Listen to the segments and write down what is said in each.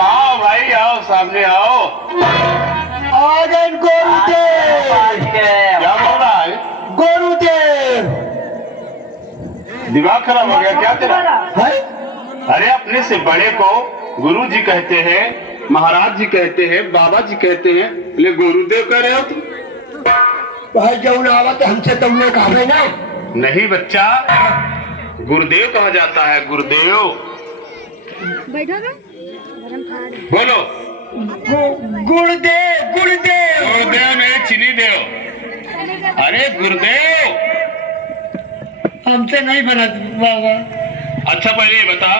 आओ भाई, आओ सामने आओ। क्या बोल रहा है? गुरुदेव दिमाग खराब हो गया क्या तेरा? अरे अपने से बड़े को गुरु जी कहते हैं, महाराज जी कहते हैं, बाबा जी कहते हैं, ले गुरुदेव कह रहे हो तुम? भाई जौन आवत हमसे तुमने कहा ना। नहीं बच्चा, गुरुदेव कहा जाता है, गुरुदेव। बैठो ना। बोलो। गुरुदेव गुरुदेव गुरुदेव नहीं, चीनी देव। अरे गुरुदेव। हमसे नहीं बना बाबा। अच्छा पहले ये बता,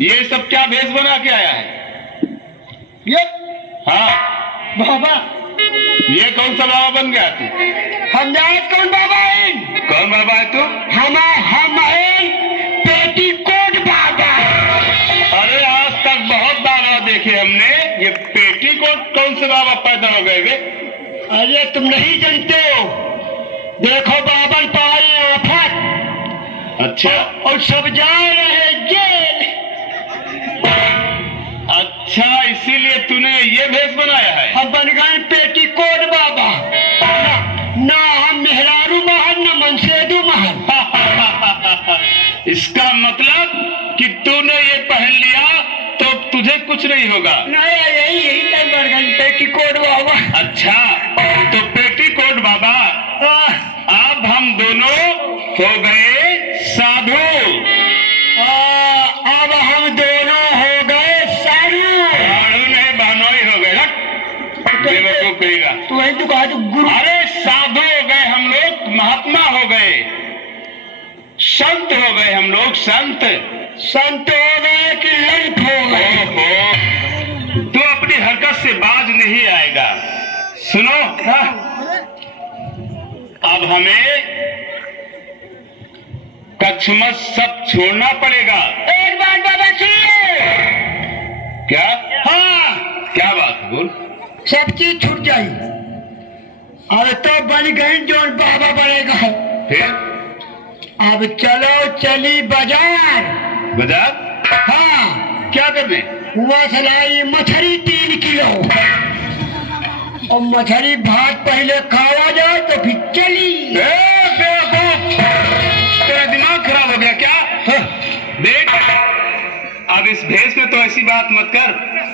ये सब क्या भेष बना के आया है? ये हाँ बाबा, ये कौन सा बाबा बन गया तू? हम जाए कौन बाबा है? कौन बाबा है तू? हम पेटीकोट बाबा। अरे आज तक बहुत बाबा देखे हमने, ये पेटीकोट कौन से बाबा पैदा हो गए गे? अरे तुम नहीं जानते हो, देखो बाबा पाई आफत। अच्छा, और सब जा रहे जेल। अच्छा इसीलिए तूने ये भेष बनाया है? हम बन गए पेटीकोट बाबा। ना हम मेहरारू महल, न मनसेदू महल। इसका मतलब कि तूने ये पहन लिया तो तुझे कुछ नहीं होगा? नहीं, यही बन गए पेटीकोट बाबा। अच्छा तो पेटीकोट बाबा, अब हम दोनों हो गए साधु। अब हम दोनों हो गए साधु। साधु नहीं, बहनोई हो गए। बेवकूफ कहेगा। तू वही तो कहा, गुरु। अरे साधु हो गए हम लोग, महात्मा हो गए, संत हो गए हम लोग, संत। संत हो गए कि लंत हो गए? ओहो, तू अपनी हरकत से बाज नहीं आएगा। सुनो, अब हमें कछमस सब छोड़ना पड़ेगा। एक बार बाबा सुनिए। क्या? हाँ, क्या बात है? बोल। सब चीज छूट जाई। अब तो बन गए जो बाबा बनेगा। फिर अब चलो चली बाजार। बाजार? हाँ, क्या करने? हुआ सलाई मछली 3 किलो। और मछली भात पहले खावा जाए तो फिर चली। तेरा दिमाग खराब हो गया क्या? देख, अब इस भेष में तो ऐसी बात मत कर।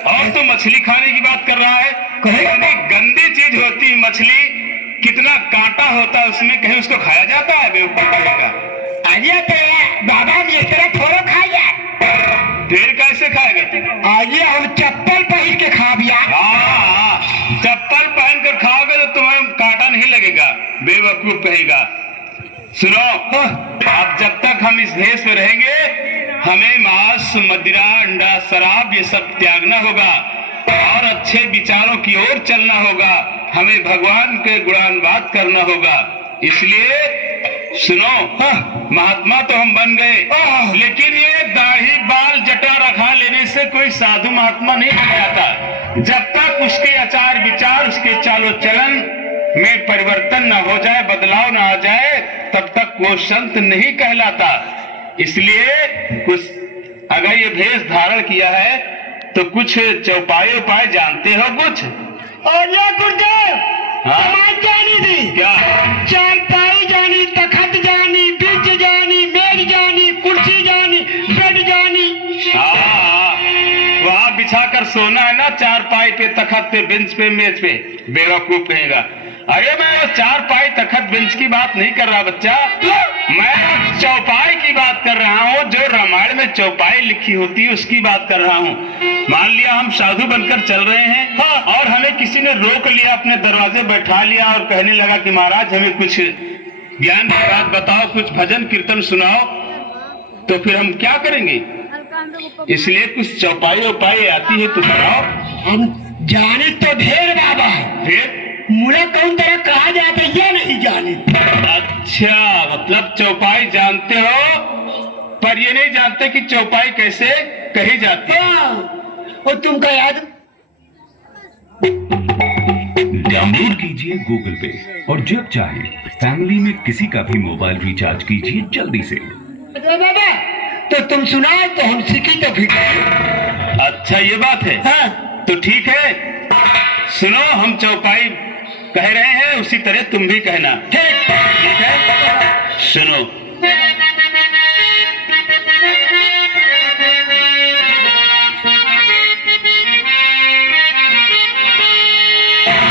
और तो मछली खाने की बात कर रहा है। इतनी गंदी चीज होती है मछली, कितना कांटा होता है उसमें, कहीं उसको खाया जाता है? बेवकूफ कहेगा। आइए तो बाबा हम इस तरह थोड़ा खाया। फिर कैसे खाएगा तू? आइए हम चप्पल पहन के खा बिया। हाँ, चप्पल पहन कर खाओगे तो तुम्हें कांटा नहीं लगेगा, बेवकूफ कहेगा। सुनो, अब जब तक हम इस भेष में रहेंगे, हमें मांस, मदिरा, अंडा, शराब ये सब त्यागना होगा और अच्छे विचारों की ओर चलना होगा। हमें भगवान के गुणानुवाद करना होगा। इसलिए सुनो, महात्मा तो हम बन गए, लेकिन ये दाढ़ी बाल जटा रखा लेने से कोई साधु महात्मा नहीं बन जाता। जब तक उसके आचार विचार, उसके चालो चलन में परिवर्तन न हो जाए, बदलाव न आ जाए, तब तक वो संत नहीं कहलाता। इसलिए कुछ अगर ये भेष धारण किया है तो कुछ चौपाई उपाय जानते हो कुछ? और ये गुरुदेव, हाँ? जानी थी क्या? चारपाई जानी, तखत जानी, बीच जानी, मेज जानी, कुर्सी जानी, बेड जानी। हाँ, वहाँ बिछा कर सोना है ना, चारपाई पे, तखत पे, बेंच पे, मेज पे। बेवकूफ कहेगा। अरे मैं वो चारपाई, तखत, बेंच की बात नहीं कर रहा बच्चा, मैं चौपाई की बात कर रहा हूँ। जो रामायण में चौपाई लिखी होती है उसकी बात कर रहा हूँ। मान लिया हम साधु बनकर चल रहे हैं, हाँ, और हमें किसी ने रोक लिया, अपने दरवाजे बैठा लिया और कहने लगा कि महाराज हमें कुछ ज्ञान की बात बताओ, कुछ भजन कीर्तन सुनाओ, तो फिर हम क्या करेंगे? इसलिए कुछ चौपाई उपाई आती है तो बताओ। हम जाने तो ढेर बाबा है, फिर मुझे कौन तरह कहा जाता है ये नहीं जाने। अच्छा, मतलब चौपाई जानते हो पर ये नहीं जानते कि चौपाई कैसे कही जाती है। और तुमका याद? डाउनलोड कीजिए गूगल पे और जब चाहे फैमिली में किसी का भी मोबाइल रिचार्ज कीजिए जल्दी से। बाबा तो तुम सुनाओ तो हम सीखी तो फिर। अच्छा ये बात है। हाँ तो ठीक है, सुनो, हम चौपाई कह रहे हैं उसी तरह तुम भी कहना। ठीक है, सुनो।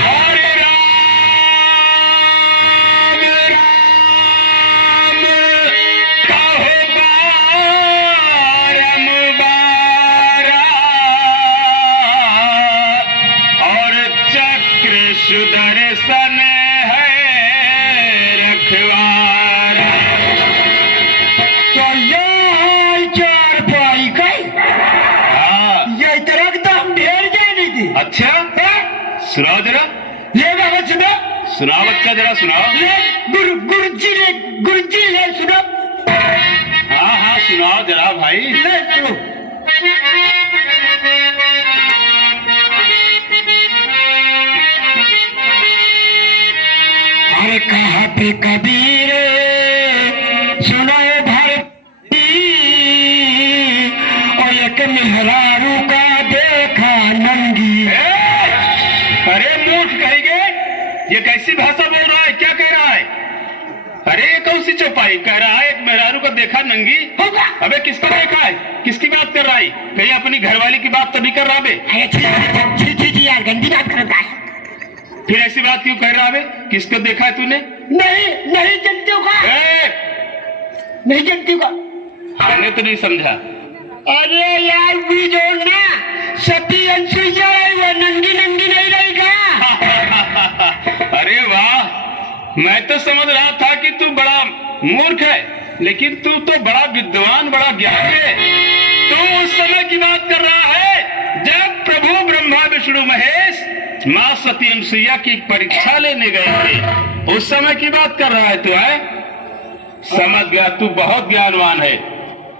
हरे राम राम कहो बारंबारा, और चक्र सुदर्शन है रखवारा। तो ये चार पाई कई हाँ, ये तरह तो हम ढेर जानी थी। अच्छा सुनाओ जरा, ले बाबा सुनो, सुनाओ बच्चा, जरा सुनाओ। ले गुरुजी ले सुनो। हाँ हाँ सुनाओ जरा भाई। ले सुनो। अरे कहा पे कबीर सुनो भारती, और एक मेहरारू का देखा नंगी। अरे मूर्ख कहेंगे, ये कैसी भाषा बोल रहा है, क्या कह रहा है? अरे ये कौन सी चौपाई कह रहा है? एक मेहरारू को देखा नंगी? होगा। अबे किसको देखा है, किसकी बात कर रहा है? कहीं अपनी घरवाली की बात तो नहीं कर रहा बे? अरे छी यार, गंदी बात करता है। फिर ऐसी बात क्यों कह रहा बे? किसको देखा है तूने? नहीं जानती होगा, ए, नहीं जानती होगा। हमने तो नहीं समझा। अरे यार बीजो ना, सती अंशुया है, वो नंगी नहीं रहेगा। अरे वाह, मैं तो समझ रहा था कि तू बड़ा मूर्ख है, लेकिन तू तो बड़ा विद्वान, बड़ा ज्ञानी है। तू उस समय की बात कर रहा है जब प्रभु ब्रह्मा विष्णु महेश माँ सती अनुसुईया की परीक्षा लेने गए थे, उस समय की बात कर रहा है तू है? समझ गया, तू बहुत ज्ञानवान है।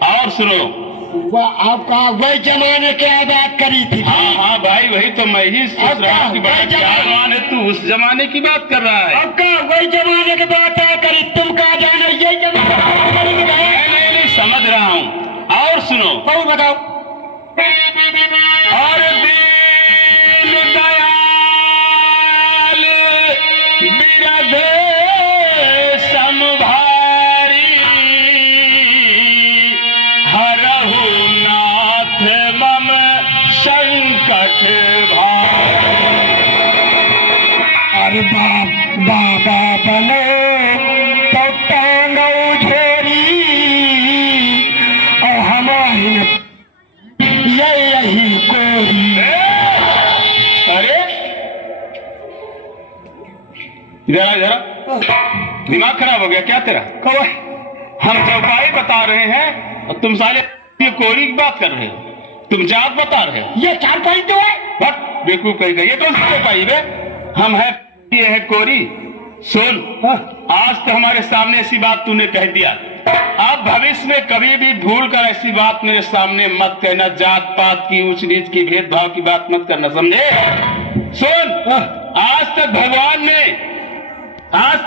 और सुनो, आपका वही जमाने क्या बात करी थी? हाँ हाँ भाई, वही तो मैं ही सोच रहा हूँ कि बड़ा ज्ञानवान है, तू उस जमाने की बात कर रहा है। आपका वही जमाने की बात है करी, तुम कहा जानो ये जमाने नहीं, समझ रहा हूँ। और सुनो, बहुत बताओ। और दीन दयाल बिरध समभारी, हरहु नाथ मम संकट भारी। अरे बाबा बने तो टांगो झोरी, और हमारी यही कोरी। अरे जरा दिमाग खराब हो गया क्या तेरा? कहो हम चौपाई बता रहे हैं और तुम साले ये कोरी की बात कर रहे हो, तुम जात बता रहे हो। ये चार पाई तो है। बस बेवकूफ कही गई, ये तो चौपाई बे, हम है ये है कोरी। सुन, आज तो हमारे सामने ऐसी बात तूने कह दिया, अब भविष्य में कभी भी भूल कर ऐसी बात मेरे सामने मत कहना। जात पात की, ऊंच नीच की, भेदभाव की बात मत करना, समझे? सुन, आज तक भगवान ने, आज